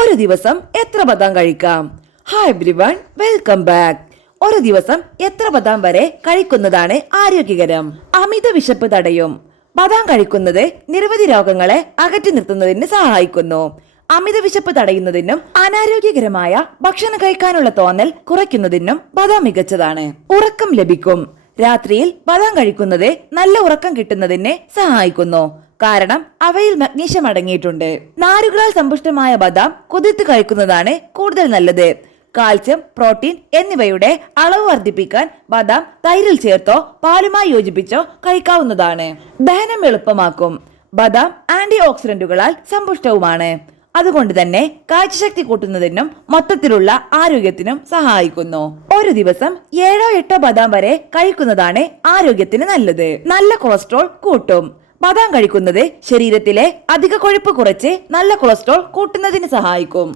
ഒരു ദിവസം എത്ര ബദാം കഴിക്കാം? Hi everyone, welcome back. ഒരു ദിവസം എത്ര ബദാം വരെ കഴിക്കുന്നതാണ് ആരോഗ്യകരം? അമിത വിശപ്പ് തടയും. ബദാം കഴിക്കുന്നത് നിരവധി രോഗങ്ങളെ അകറ്റി നിർത്തുന്നതിന് സഹായിക്കുന്നു. അമിത വിശപ്പ് തടയുന്നതിനും അനാരോഗ്യകരമായ ഭക്ഷണം കഴിക്കാനുള്ള തോന്നൽ കുറയ്ക്കുന്നതിനും ബദാം മികച്ചതാണ്. ഉറക്കം ലഭിക്കും. രാത്രിയിൽ ബദാം കഴിക്കുന്നത് നല്ല ഉറക്കം കിട്ടുന്നതിന് സഹായിക്കുന്നു. കാരണം അവയിൽ മഗ്നീഷ്യം അടങ്ങിയിട്ടുണ്ട്. നാരുകളാൽ സമ്പുഷ്ടമായ ബദാം കുതിർത്ത് കഴിക്കുന്നതാണ് കൂടുതൽ നല്ലത്. കാൽസ്യം, പ്രോട്ടീൻ എന്നിവയുടെ അളവ് വർദ്ധിപ്പിക്കാൻ ബദാം തൈരിൽ ചേർത്തോ പാലുമായി യോജിപ്പിച്ചോ കഴിക്കാവുന്നതാണ്. ദഹനം എളുപ്പമാക്കും. ബദാം ആന്റി ഓക്സിഡന്റുകളാൽ സമ്പുഷ്ടവുമാണ്. അതുകൊണ്ട് തന്നെ കാഴ്ചശക്തി കൂട്ടുന്നതിനും മൊത്തത്തിലുള്ള ആരോഗ്യത്തിനും സഹായിക്കുന്നു. ഒരു ദിവസം 7-8 ബദാം വരെ കഴിക്കുന്നതാണ് ആരോഗ്യത്തിന് നല്ലത്. നല്ല കൊളസ്ട്രോൾ കൂട്ടും. ബദാം കഴിക്കുന്നത് ശരീരത്തിലെ അധിക കൊഴുപ്പ് കുറച്ച് നല്ല കൊളസ്ട്രോൾ കൂട്ടുന്നതിന് സഹായിക്കും.